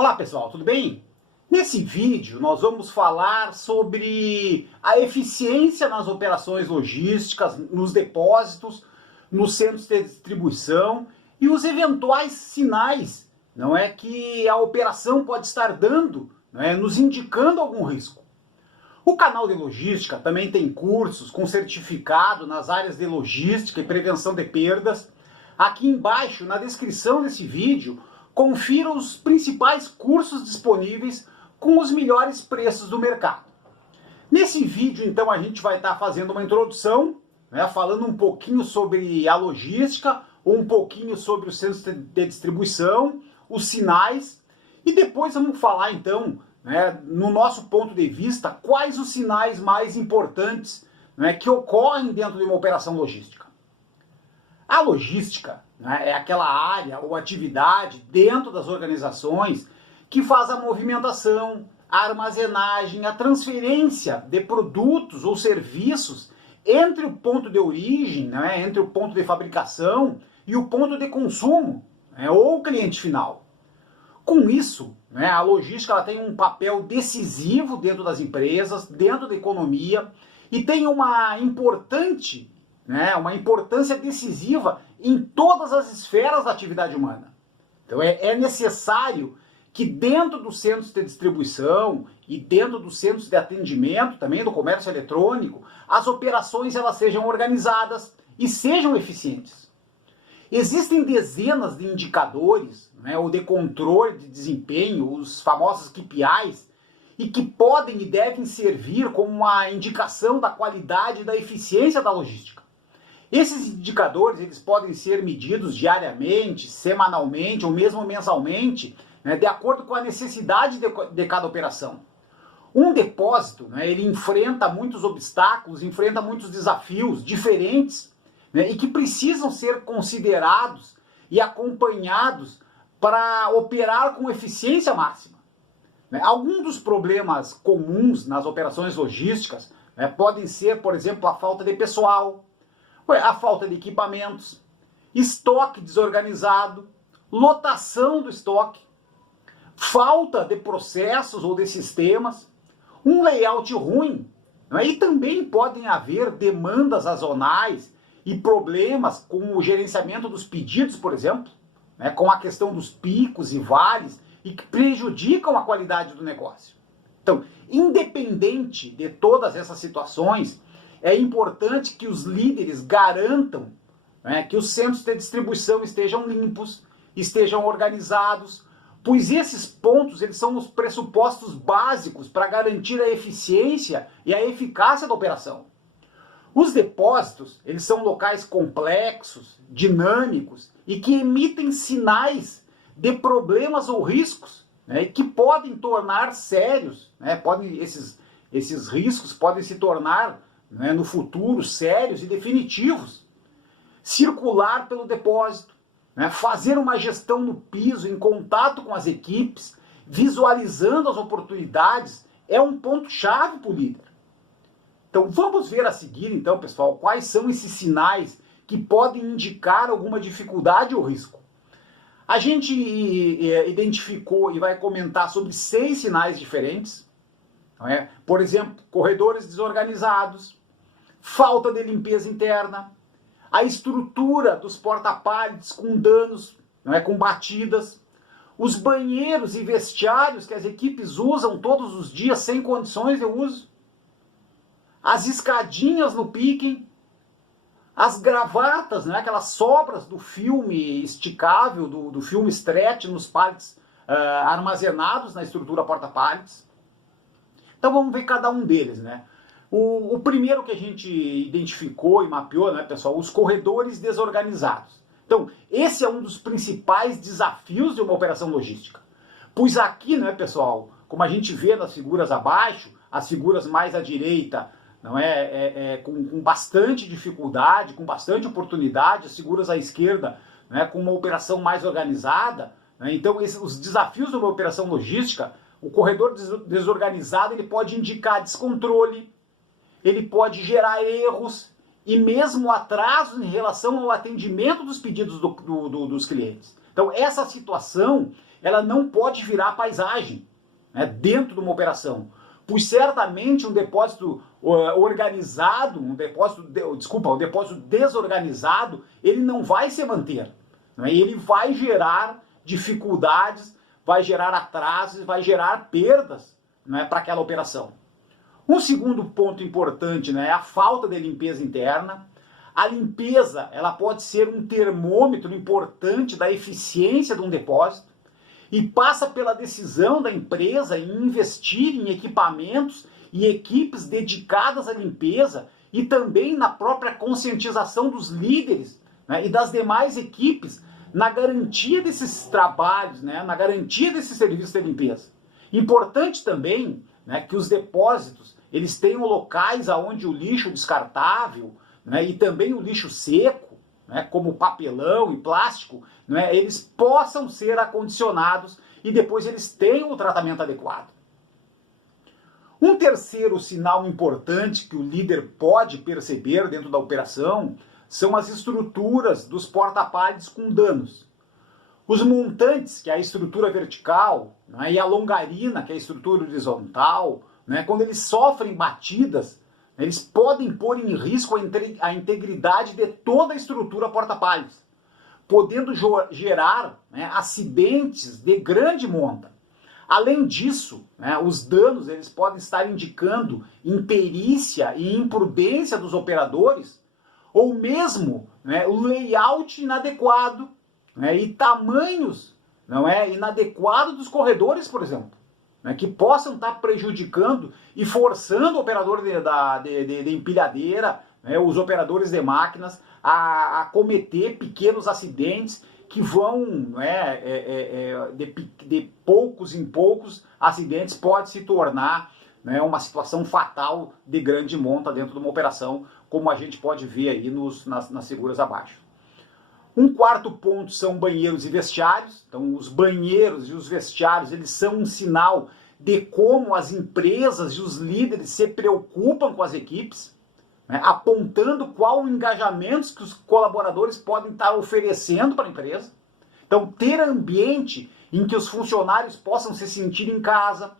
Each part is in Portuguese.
Olá pessoal, tudo bem? Nesse vídeo nós vamos falar sobre a eficiência nas operações logísticas, nos depósitos, nos centros de distribuição e os eventuais sinais, não é, que a operação pode estar dando, não é, nos indicando algum risco. O canal de logística também tem cursos com certificado nas áreas de logística e prevenção de perdas. Aqui embaixo, na descrição desse vídeo, confira os principais cursos disponíveis com os melhores preços do mercado. Nesse vídeo, então, a gente vai estar fazendo uma introdução, né, falando um pouquinho sobre a logística, um pouquinho sobre os centros de distribuição, os sinais, e depois vamos falar, então, né, no nosso ponto de vista, quais os sinais mais importantes, né, que ocorrem dentro de uma operação logística. A logística, né, é aquela área ou atividade dentro das organizações que faz a movimentação, a armazenagem, a transferência de produtos ou serviços entre o ponto de origem, né, entre o ponto de fabricação e o ponto de consumo, né, ou o cliente final. Com isso, né, a logística ela tem um papel decisivo dentro das empresas, dentro da economia, e tem uma importância decisiva em todas as esferas da atividade humana. Então é necessário que dentro dos centros de distribuição e dentro dos centros de atendimento, também do comércio eletrônico, as operações elas sejam organizadas e sejam eficientes. Existem dezenas de indicadores, né, ou de controle de desempenho, os famosos KPIs, e que podem e devem servir como uma indicação da qualidade e da eficiência da logística. Esses indicadores eles podem ser medidos diariamente, semanalmente ou mesmo mensalmente, né, de acordo com a necessidade de cada operação. Um depósito, né, ele enfrenta muitos obstáculos, enfrenta muitos desafios diferentes, né, e que precisam ser considerados e acompanhados para operar com eficiência máxima. Alguns dos problemas comuns nas operações logísticas, né, podem ser, por exemplo, a falta de pessoal, a falta de equipamentos, estoque desorganizado, lotação do estoque, falta de processos ou de sistemas, um layout ruim, né? E também podem haver demandas sazonais e problemas com o gerenciamento dos pedidos, por exemplo, né? Com a questão dos picos e vales e que prejudicam a qualidade do negócio. Então, independente de todas essas situações, é importante que os líderes garantam, né, que os centros de distribuição estejam limpos, estejam organizados, pois esses pontos eles são os pressupostos básicos para garantir a eficiência e a eficácia da operação. Os depósitos eles são locais complexos, dinâmicos e que emitem sinais de problemas ou riscos, né, que podem tornar sérios, né, esses riscos podem se tornar, né, no futuro sérios e definitivos. Circular pelo depósito, né, fazer uma gestão no piso em contato com as equipes, visualizando as oportunidades, é um ponto-chave para o líder. Então vamos ver a seguir, então, pessoal, quais são esses sinais que podem indicar alguma dificuldade ou risco. A gente identificou e vai comentar sobre 6 sinais diferentes. Não é? Por exemplo, corredores desorganizados, falta de limpeza interna, a estrutura dos porta-pallets com danos, não é, com batidas, os banheiros e vestiários que as equipes usam todos os dias sem condições de uso, as escadinhas no picking, as gravatas, né, aquelas sobras do filme esticável, do filme stretch nos pallets armazenados na estrutura porta-pallets. Então vamos ver cada um deles, né? O primeiro que a gente identificou e mapeou, né, pessoal, os corredores desorganizados. Então, esse é um dos principais desafios de uma operação logística. Pois aqui, né, pessoal, como a gente vê nas figuras abaixo, as figuras mais à direita, não com bastante dificuldade, com bastante oportunidade, as figuras à esquerda, né, com uma operação mais organizada, né? Então, os desafios de uma operação logística, o corredor desorganizado ele pode indicar descontrole, ele pode gerar erros e mesmo atrasos em relação ao atendimento dos pedidos dos clientes. Então essa situação ela não pode virar paisagem, né, dentro de uma operação. Pois certamente um depósito organizado, um depósito desorganizado, ele não vai se manter. Né? Ele vai gerar dificuldades, vai gerar atrasos, vai gerar perdas, né, para aquela operação. Um segundo ponto importante, né, é a falta de limpeza interna. A limpeza, ela pode ser um termômetro importante da eficiência de um depósito e passa pela decisão da empresa em investir em equipamentos e equipes dedicadas à limpeza e também na própria conscientização dos líderes, né, e das demais equipes na garantia desses trabalhos, né, na garantia desses serviços de limpeza. Importante também, né, que os depósitos eles tenham locais onde o lixo descartável, né, e também o lixo seco, né, como papelão e plástico, né, eles possam ser acondicionados e depois eles tenham o tratamento adequado. Um terceiro sinal importante que o líder pode perceber dentro da operação são as estruturas dos porta-pallets com danos. Os montantes, que é a estrutura vertical, né, e a longarina, que é a estrutura horizontal, né, quando eles sofrem batidas, eles podem pôr em risco a integridade de toda a estrutura porta-pallets, podendo gerar, né, acidentes de grande monta. Além disso, né, os danos eles podem estar indicando imperícia e imprudência dos operadores, ou mesmo, né, o layout inadequado, né, e tamanhos não é, inadequados dos corredores, por exemplo, né, que possam estar prejudicando e forçando o operador de empilhadeira, né, os operadores de máquinas a cometer pequenos acidentes que vão, né, de poucos em poucos acidentes pode se tornar, né, uma situação fatal de grande monta dentro de uma operação, como a gente pode ver aí nas figuras abaixo. Um quarto ponto são banheiros e vestiários. Então, os banheiros e os vestiários, eles são um sinal de como as empresas e os líderes se preocupam com as equipes, né, apontando qual o engajamento que os colaboradores podem estar oferecendo para a empresa. Então, ter ambiente em que os funcionários possam se sentir em casa,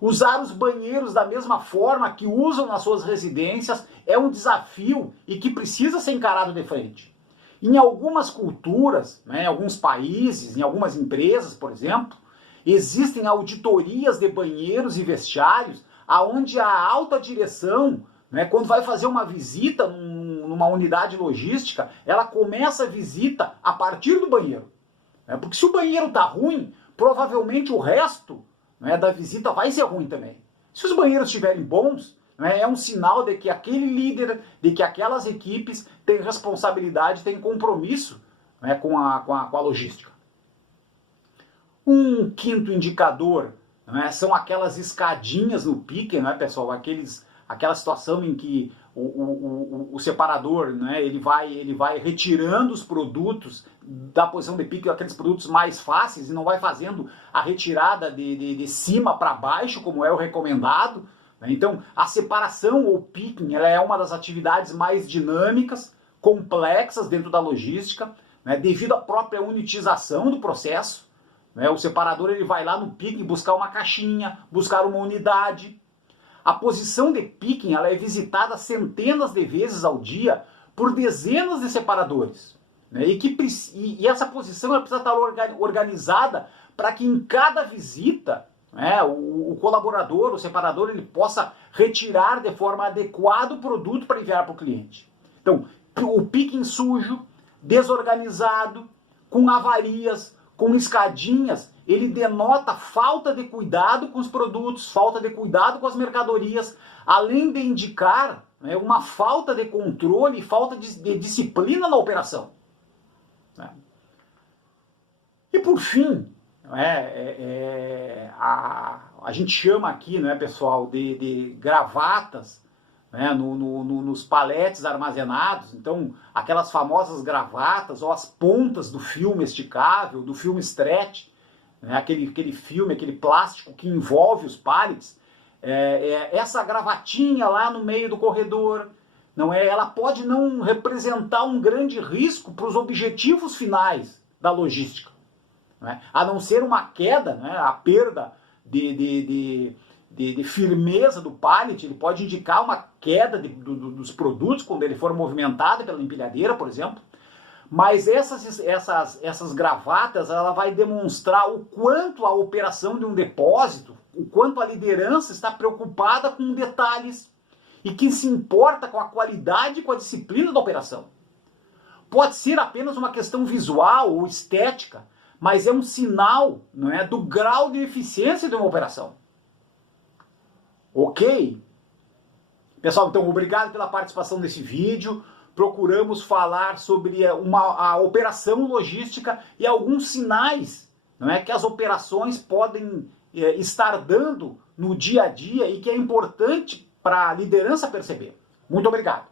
usar os banheiros da mesma forma que usam nas suas residências é um desafio e que precisa ser encarado de frente. Em algumas culturas, né, em alguns países, em algumas empresas, por exemplo, existem auditorias de banheiros e vestiários onde a alta direção, né, quando vai fazer uma visita numa unidade logística, ela começa a visita a partir do banheiro. Né, porque se o banheiro está ruim, provavelmente o resto, né, da visita vai ser ruim também. Se os banheiros estiverem bons, né, é um sinal de que aquele líder, de que aquelas equipes têm responsabilidade, têm compromisso, né, com a logística. Um quinto indicador, né, são aquelas escadinhas no pique, né, pessoal? Aquela situação em que o separador, né, ele vai retirando os produtos da posição de pique, aqueles produtos mais fáceis, e não vai fazendo a retirada de cima para baixo, como é o recomendado. Né? Então, a separação ou picking, ela é uma das atividades mais dinâmicas, complexas dentro da logística, né, devido à própria unitização do processo. Né? O separador ele vai lá no picking buscar uma caixinha, buscar uma unidade. A posição de picking ela é visitada centenas de vezes ao dia por dezenas de separadores. Né? E essa posição ela precisa estar organizada para que em cada visita, né, o colaborador, o separador, ele possa retirar de forma adequada o produto para enviar para o cliente. Então, o picking sujo, desorganizado, com avarias, com escadinhas, ele denota falta de cuidado com os produtos, falta de cuidado com as mercadorias, além de indicar, né, uma falta de controle e falta de disciplina na operação. Né? E por fim, a gente chama aqui, né, pessoal, de gravatas, né, nos paletes armazenados. Então, aquelas famosas gravatas ou as pontas do filme esticável, do filme stretch, né, aquele filme, aquele plástico que envolve os pallets, essa gravatinha lá no meio do corredor, não é? Ela pode não representar um grande risco para os objetivos finais da logística. não é? A não ser uma queda, não é? A perda de firmeza do pallet, ele pode indicar uma queda dos produtos quando ele for movimentado pela empilhadeira, por exemplo. Mas essas gravatas, ela vai demonstrar o quanto a operação de um depósito, o quanto a liderança está preocupada com detalhes e que se importa com a qualidade e com a disciplina da operação. Pode ser apenas uma questão visual ou estética, mas é um sinal, não é, do grau de eficiência de uma operação. Ok? Pessoal, então obrigado pela participação nesse vídeo. Procuramos falar sobre a operação logística e alguns sinais, não é, que as operações podem estar dando no dia a dia e que é importante para a liderança perceber. Muito obrigado.